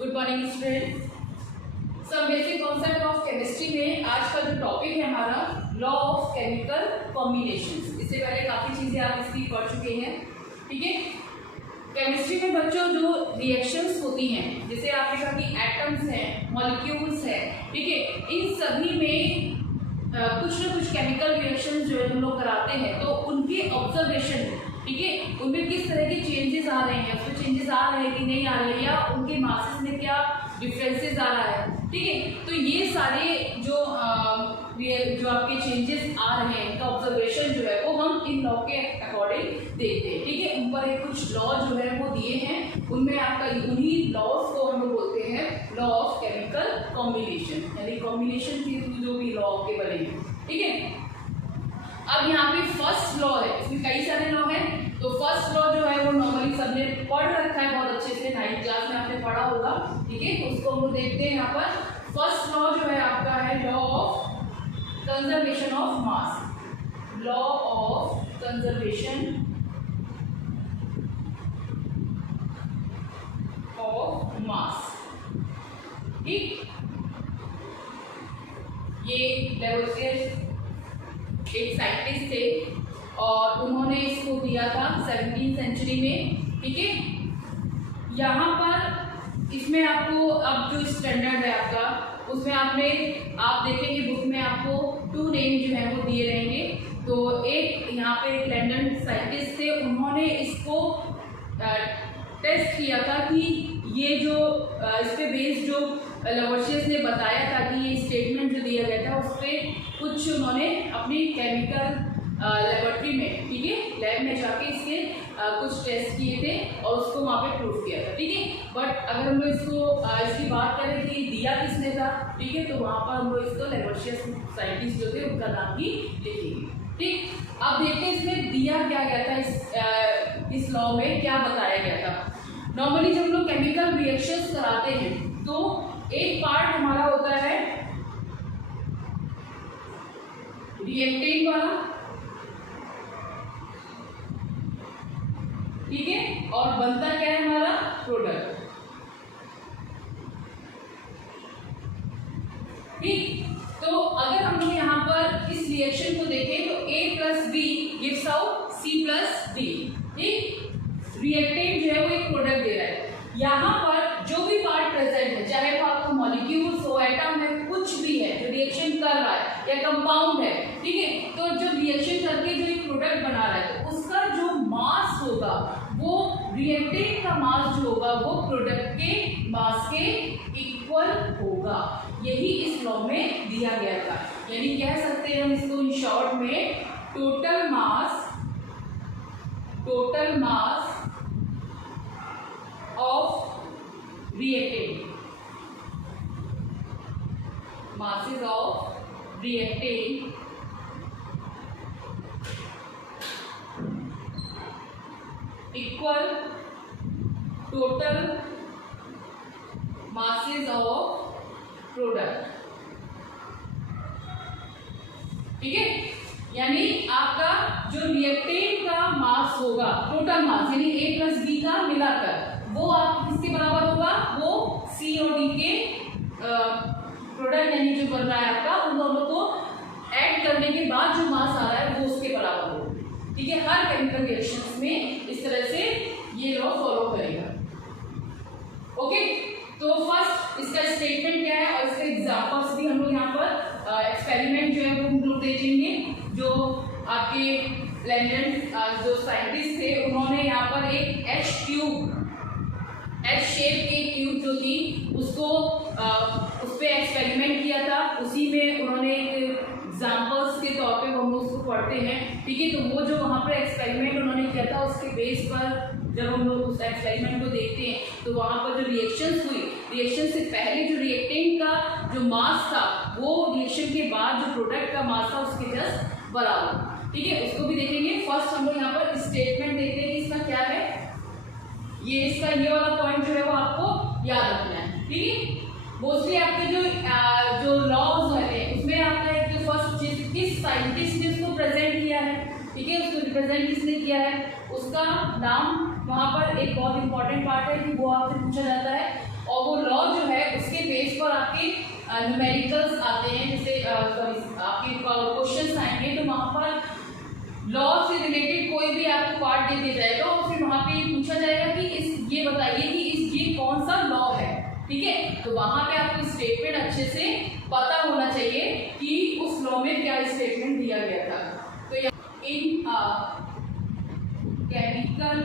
Good morning student. Some basic concept of chemistry में आज का जो टॉपिक है हमारा लॉ ऑफ केमिकल कॉम्बिनेशंस। इससे पहले काफ़ी चीज़ें आप इसकी पढ़ चुके हैं, ठीक है। केमिस्ट्री में बच्चों जो रिएक्शंस होती हैं, जैसे आपने कहा कि एटम्स हैं, मॉलिक्यूल्स हैं, ठीक है, इन सभी में कुछ ना कुछ केमिकल रिएक्शंस जो है हम लोग कराते हैं, तो उनके ऑब्जर्वेशन, ठीक है, उनमें किस तरह के चेंजेस आ रहे हैं, उसमें चेंजेस आ रहे हैं कि नहीं आ रहे हैं, या उनके मासेस में क्या डिफरेंसेस आ रहा है, ठीक है। तो ये सारे जो आपके चेंजेस आ रहे हैं, इनका ऑब्जर्वेशन जो है वो हम इन लॉ के अकॉर्डिंग देखते हैं, ठीक है। ऊपर एक कुछ लॉ जो है वो दिए हैं, उनमें आपका उन्हीं लॉज को हम लोग बोलते हैं लॉ ऑफ केमिकल कॉम्बिनेशन, यानी कॉम्बिनेशन के थ्रू जो भी लॉ के बने हैं, ठीक है। अब यहाँ पे फर्स्ट लॉ है, इसमें कई सारे लॉ हैं, तो फर्स्ट लॉ जो है वो नॉर्मली सबने पढ़ रखा है बहुत अच्छे से, 9th क्लास में आपने पढ़ा होगा, ठीक है। तो उसको हम लोग देखते हैं। यहाँ पर फर्स्ट लॉ जो है आपका है law of conservation of mass, law of conservation of mass, ठीक। ये लेवोसियस एक साइंटिस्ट थे और उन्होंने इसको दिया था 17वीं सेंचुरी में, ठीक है। यहाँ पर इसमें आपको अब जो स्टैंडर्ड है आपका, उसमें आप देखेंगे बुक में आपको 2 नेम जो है वो दिए रहेंगे। तो एक यहाँ पे एक लंदन साइंटिस्ट थे, उन्होंने इसको टेस्ट किया था कि ये जो इस पे बेस्ड जो लेवोसियस ने बताया था कि ये स्टेटमेंट जो दिया गया था, उस पर कुछ उन्होंने अपनी केमिकल लेबोरेटरी में, ठीक है, लैब में जाके इसके कुछ टेस्ट किए थे और उसको वहाँ पे प्रूफ किया था, ठीक है। बट अगर हम लोग इसकी बात करें कि दिया किसने था, ठीक है, तो वहाँ पर हम लोग इसको लेवोसियस साइंटिस्ट जो थे उनका नाम ही लिखेंगे, ठीक। अब देखते हैं इसमें दिया क्या गया था, इस लॉ में क्या बताया गया था। नॉर्मली जब हम लोग केमिकल रिएक्शंस कराते हैं तो एक पार्ट हमारा होता है रिएक्टेंट वाला, ठीक है, और बनता क्या है हमारा प्रोडक्ट, ठीक। तो अगर हम लोग यहाँ पर इस रिएक्शन को देखें तो A + B gives out C + D, ठीक। रिएक्टेंट जो है वो एक प्रोडक्ट दे रहा है। यहाँ पर जो भी पार्ट प्रेजेंट है, चाहे वो आपका मॉलिक्यूल्स हो, एटम है, कुछ भी है जो रिएक्शन कर रहा है या कंपाउंड है, ठीक है, तो जब रिएक्शन करके जो एक प्रोडक्ट बना रहा है तो उसका जो मास होगा वो रिएक्टेंट का मास जो होगा वो प्रोडक्ट के मास के इक्वल होगा। यही इस लॉ में दिया गया था, यानी कह सकते हैं हम इसको इन शॉर्ट में total mass of reactant, masses of reactant equal total masses of product, ठीक है। यानी आपका जो रिएक्टेंट का मास होगा, टोटल मास यानी A + B का मिलाकर, वो आप किसके बराबर होगा, वो C और D के प्रोडक्ट यानी जो बन रहा है आपका, उन दोनों को ऐड करने के बाद जो मास आ रहा है वो उसके बराबर होगा, ठीक है। हर केमिकल रिएक्शंस में इस तरह से ये लॉ फॉलो करेगा, ओके। तो फर्स्ट इसका स्टेटमेंट क्या है और इसके एग्जांपल्स भी हम लोग यहाँ पर एक्सपेरिमेंट जो है वो हम लोग देखेंगे। जो आपके लंदन जो साइंटिस्ट थे, उन्होंने यहाँ पर एक H शेप की ट्यूब जो थी उसको उस पर एक्सपेरिमेंट किया था। उसी में उन्होंने एग्जाम्पल्स के तौर पे हम लोग उसको पढ़ते हैं, ठीक है। तो वो जो वहाँ पर एक्सपेरिमेंट उन्होंने किया था उसके बेस पर जब हम लोग उस एक्सपेरिमेंट को देखते हैं तो वहाँ पर जो रिएक्शंस हुई, रिएक्शन से पहले जो रिएक्टेंट का जो मास था वो रिएक्शन के बाद जो प्रोडक्ट का मास था उसके जस्ट बराबर, ठीक है। उसको भी देखेंगे। फर्स्ट हम लोग यहाँ पर स्टेटमेंट देखते हैं कि इसका क्या है। ये इसका ये वाला पॉइंट जो है वो आपको याद रखना है, ठीक है। मोस्टली आपके जो लॉज है उसमें आपका एक जो फर्स्ट चीज किस साइंटिस्ट ने उसको प्रेजेंट किया है, ठीक है, उसको रिप्रेजेंट किसने किया है, उसका नाम वहाँ पर एक बहुत इंपॉर्टेंट पार्ट है कि वो आपसे पूछा जाता है। और वो लॉ जो है उसके बेस पर आपके न्यूमेरिकल्स आते हैं, जैसे आपके क्वेश्चंस आएंगे तो वहाँ पर लॉ से रिलेटेड कोई भी आपको पार्ट दे दिया जाएगा और फिर वहाँ पे पूछा जाएगा कि ये बताइए कि ये कौन सा लॉ है, ठीक है। तो वहाँ पे आपको स्टेटमेंट अच्छे से पता होना चाहिए कि उस लॉ में क्या स्टेटमेंट दिया गया था। तो इन chemical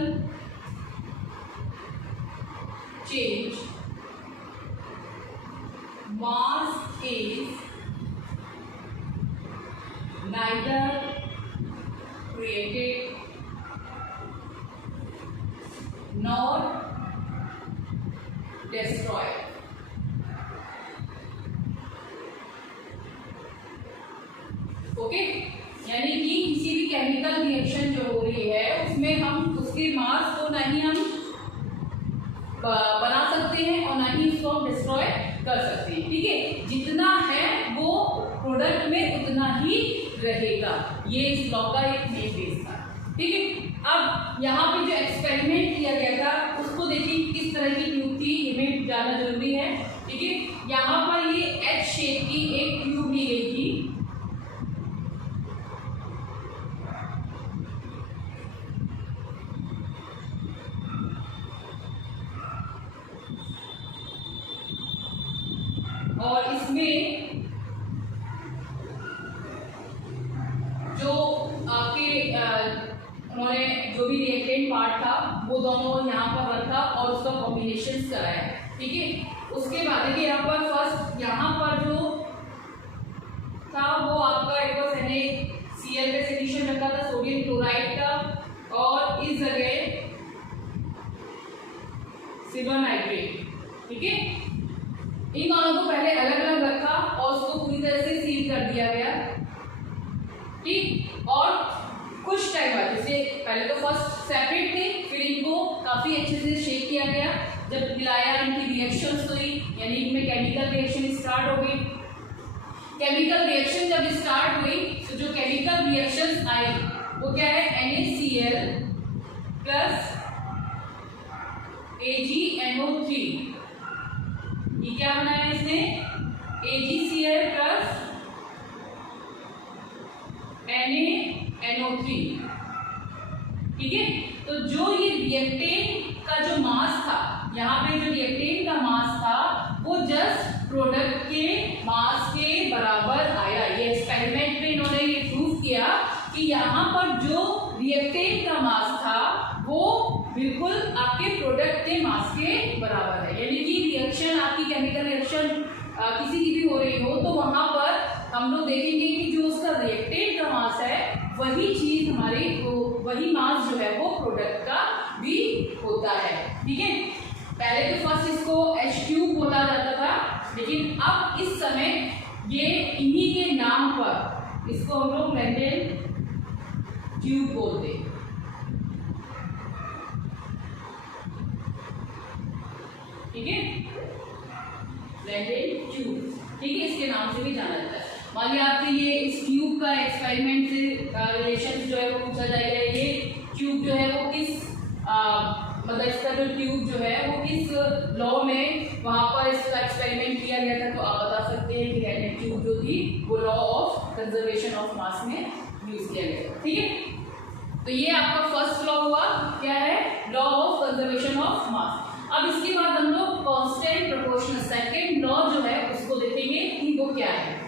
change mass is neither created nor destroyed. Okay, यानी कि किसी भी केमिकल रिएक्शन जो हो रही है उसमें हम उसके मास को नहीं हम बना सकते हैं और ना ही इसको हम डिस्ट्रॉय कर सकते हैं, ठीक है। जितना है वो प्रोडक्ट में उतना ही रहेगा, ये इस लॉ का एक मेन बेस था, ठीक है। अब यहाँ पे जो एक्सपेरिमेंट किया गया था उसको देखिए किस तरह की ट्यूब थी, इमेज जानना जरूरी है, ठीक है। यहाँ पर ये एच शेप की एक ट्यूब ली गई थी, और इसमें जो आपके उन्होंने जो भी रिएक्टेंट पार्ट था वो दोनों यहाँ पर रखा और उसका कॉम्बिनेशन कराया, ठीक है। उसके बाद देखिए यहाँ पर फर्स्ट यहाँ पर जो था वो आपका एक बार NaCl का सोल्यूशन रखा था सोडियम क्लोराइड का, और इस जगह सिल्वर नाइट्रेट, ठीक है। इन दोनों को पहले अलग अलग रखा और उसको पूरी तरह से सील कर दिया गया, ठीक। और कुछ टाइम बाद, जैसे पहले तो फर्स्ट सेपरेट थे, फिर इनको काफी अच्छे से शेक किया गया, जब मिलाया इनकी रिएक्शंस हुई, यानी इनमें केमिकल रिएक्शन स्टार्ट हो गई। केमिकल रिएक्शन जब स्टार्ट हुई तो जो केमिकल रिएक्शंस आई वो क्या है, NaCl प्लस AgNO3, ये क्या बनाया इसने, AgCl प्लस NaNO3, ठीक है। तो जो ये रिएक्टेंट का जो मास था, यहाँ पे जो रिएक्टेंट का मास था वो जस्ट प्रोडक्ट के मास के बराबर आया। ये एक्सपेरिमेंट में इन्होंने ये प्रूव किया कि यहाँ पर जो रिएक्टेंट का मास था वो बिल्कुल आपके प्रोडक्ट के मास के बराबर है, यानी कि रिएक्शन आपकी केमिकल रिएक्शन किसी की भी हो रही हो तो वहां पर हम लोग देखेंगे कि जो उसका रिएक्टेंट का मास है वही चीज हमारी वही मास जो है वो प्रोडक्ट का भी होता है, ठीक है। पहले तो फर्स्ट इसको H3 बोला जाता था, लेकिन अब इस समय ये इन्हीं के नाम पर इसको हम लोग लैंडेन ट्यूब बोलते हैं, ठीक है, लैंडेन ट्यूब, ठीक है, इसके नाम से भी जाना जाता है। मान लिया आपसे ये इस ट्यूब का एक्सपेरिमेंट से रिलेशन जो है वो पूछा जाएगा, ये ट्यूब जो है वो किस मतलब इसका जो ट्यूब जो है वो किस लॉ में वहां पर इसका एक्सपेरिमेंट किया गया था, तो आप बता सकते हैं कि लैंडेन ट्यूब जो थी वो law of conservation of mass में यूज किया गया था, ठीक है। तो ये आपका फर्स्ट लॉ हुआ, क्या है, law of conservation of mass. अब इसके बाद हम लोग कांस्टेंट प्रोपोर्शनल सेकंड लॉ जो है उसको देखेंगे कि वो क्या है।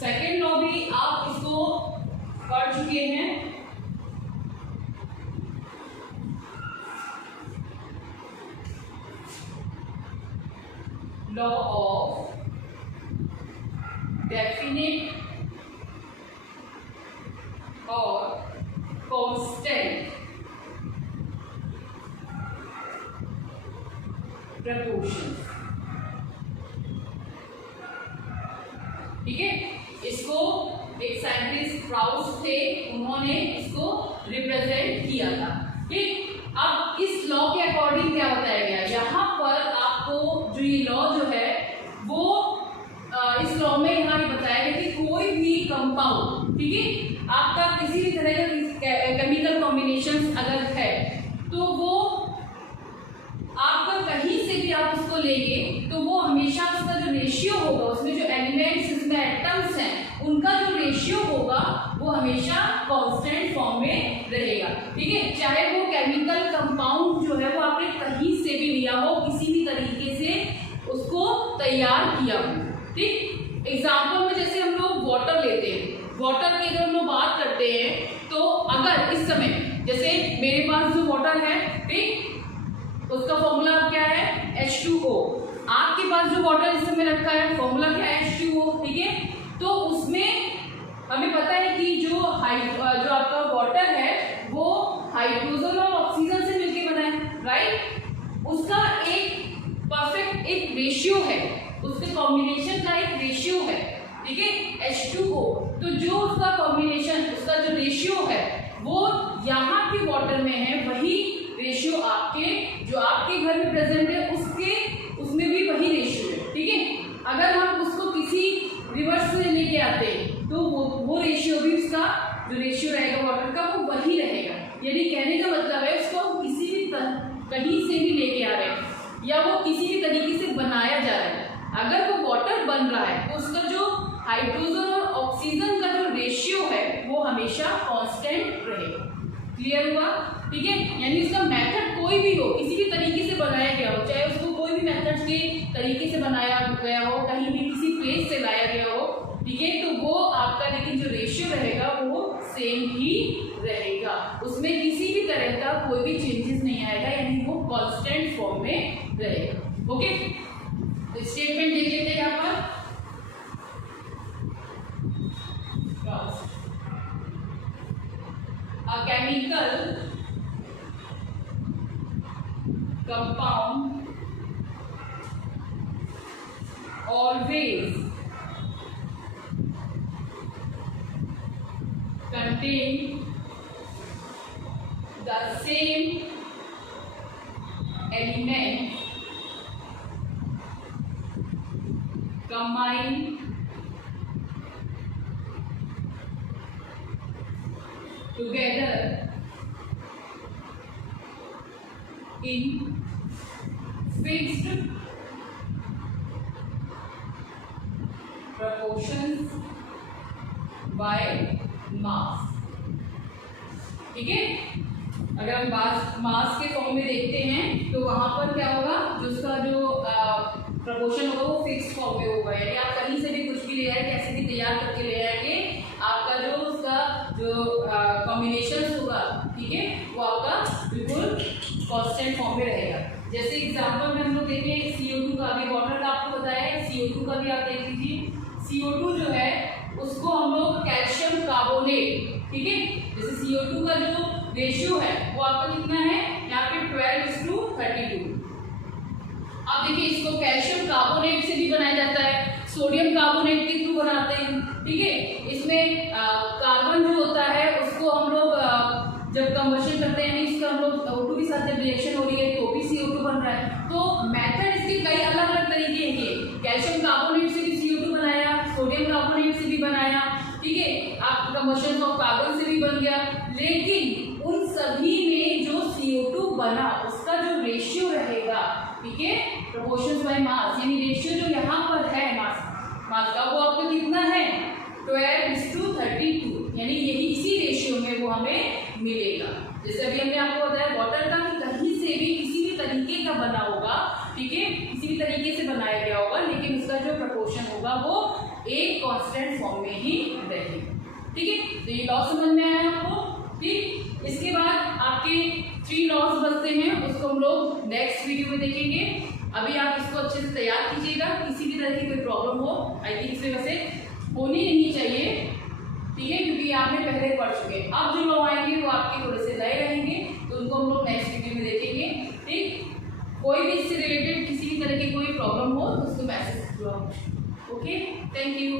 सेकंड लॉ भी आप इसको पढ़ चुके हैं, लॉ ऑफ डेफिनेट और कांस्टेंट प्रपोर्शन, ठीक है। इसको एक साइंटिस्ट प्राउस थे, उन्होंने इसको रिप्रेजेंट किया था, ठीक। अब इस लॉ के अकॉर्डिंग क्या बताया गया, यहाँ पर आपको जो ये लॉ जो है वो इस लॉ में यहाँ बताया गया कि कोई भी कंपाउंड, ठीक है। आपका किसी भी तरह का केमिकल कॉम्बिनेशन अगर है तो वो आपका कहीं से भी आप उसको लेंगे तो वो हमेशा उसका जो रेशियो होगा, उसमें जो एलिमेंट्स, उसमें एटम्स हैं, उनका जो रेशियो होगा वो हमेशा कांस्टेंट फॉर्म में रहेगा। ठीक है, चाहे वो केमिकल कंपाउंड जो है वो आपने कहीं से भी लिया हो, किसी भी तरीके से उसको तैयार किया हो। ठीक, एग्जाम्पल में जैसे हम लोग वाटर लेते हैं, वाटर की अगर हम लोग बात करते हैं तो अगर इस समय जैसे मेरे पास जो वाटर है, ठीक, उसका फॉर्मूला क्या है H2O। आपके पास जो वाटर इस समय रखा है फॉर्मूला क्या है H2O। ठीक है, तो उसमें हमें पता है कि जो आपका वाटर है वो हाइड्रोजन और ऑक्सीजन से मिलकर बना है, राइट। उसका एक परफेक्ट एक रेशियो है, उसके कॉम्बिनेशन का एक रेशियो है। ठीक है, H2O, तो जो उसका कॉम्बिनेशन, उसका जो रेशियो है वो यहाँ के वाटर में है, वही रेशियो जो आपके घर में प्रेजेंट है उसमें भी वही रेशियो है। ठीक है, अगर हम उसको किसी रिवर्स में लेके आते हैं तो वो रेशियो भी, उसका जो रेशियो रहेगा वाटर का वो वही रहेगा। यानी कहने का मतलब है उसको हम किसी भी कहीं से भी लेके आ रहे हैं या वो किसी भी तरीके से बनाया जा रहा है, अगर वो वाटर बन रहा है तो उसका जो हाइड्रोजन और ऑक्सीजन का जो रेशियो है वो हमेशा कांस्टेंट रहेगा। क्लियर हुआ? ठीक है, यानी उसका मेथड कोई भी हो, किसी भी तरीके से बनाया गया हो, चाहे उसको कोई भी मेथड के तरीके से बनाया गया हो, कहीं भी किसी प्लेस से लाया गया हो, ठीक है, तो वो आपका लेकिन जो रेशियो रहेगा वो सेम ही रहेगा, उसमें किसी भी तरह का कोई भी चेंजेस नहीं आएगा, यानी वो कांस्टेंट फॉर्म में रहेगा। ओके, तो स्टेटमेंट देख लेते हैं यहाँ पर। A chemical compound always contain the same element combined together in fixed proportions by mass। ठीक है, अगर हम मास के फॉर्म में देखते हैं तो वहां पर क्या होगा, जो उसका जो प्रपोर्शन होगा वो फिक्स फॉर्म में होगा, यानी आप कहीं से भी कुछ भी ले आए, कैसे भी तैयार करके ले आएंगे, आपका जो उसका जो कॉम्बिनेशन होगा, ठीक है, वो आपका बिल्कुल कांस्टेंट फॉर्म में रहेगा। जैसे एग्जांपल में हम लोग देखें CO2 का, भी वाटर का आपको बताया है, CO2 का भी आप देख लीजिए। CO2 जो है उसको हम लोग कैल्शियम कार्बोनेट, ठीक है, जैसे CO2 का जो रेशियो है वो आपका कितना है यहाँ पे 12:32। अब देखिए इसको कैल्शियम कार्बोनेट से भी बनाया जाता है, सोडियम कार्बोनेट के थ्रू बनाते हैं। ठीक है, इसमें कार्बन जो होता है उसको हम लोग जब कंबशन करते हैं, इसका हम लोग O2 के साथ जब रिएक्शन हो रही है तो भी CO2 बन रहा है। तो मेथड इसके कई अलग अलग तरीके हैं, कैल्शियम कार्बोनेट से भी CO2 बनाया, सोडियम कार्बोनेट से भी बनाया, ठीक है, आप कंबशन ऑफ कार्बन से भी बन गया, लेकिन उन सभी में जो CO2 बना उसका जो रेशियो रहेगा, ठीक है, प्रोपोर्शंस बाय मास, यानी रेशियो जो यहाँ पर है मास का वो आपका कितना है 12:32, यानी यही इसी रेशियो में वो हमें मिलेगा। जैसे अभी हमने आपको बताया वाटर का कि कहीं से भी किसी भी तरीके का बना होगा, ठीक है, किसी भी तरीके से बनाया गया होगा, लेकिन उसका जो प्रोपोर्शन होगा वो एक कांस्टेंट फॉर्म में ही रहेगा। ठीक है, तो ये लॉ समझ में आया आपको। ठीक, इसके बाद आपके 3 लॉज बचते हैं, उसको हम लोग नेक्स्ट वीडियो में देखेंगे। अभी आप इसको अच्छे से तैयार कीजिएगा, किसी भी तरह की कोई प्रॉब्लम हो, आई थिंक इसमें वैसे होनी नहीं चाहिए, ठीक है, क्योंकि आपने पहले पढ़ चुके हैं। अब जो लोग आएंगे वो आपके थोड़े से नए रहेंगे, तो उनको हम लोग नेक्स्ट वीडियो में देखेंगे। ठीक, कोई भी इससे रिलेटेड किसी भी तरह की कोई प्रॉब्लम हो तो उसको मैसेज करो। Okay, thank you.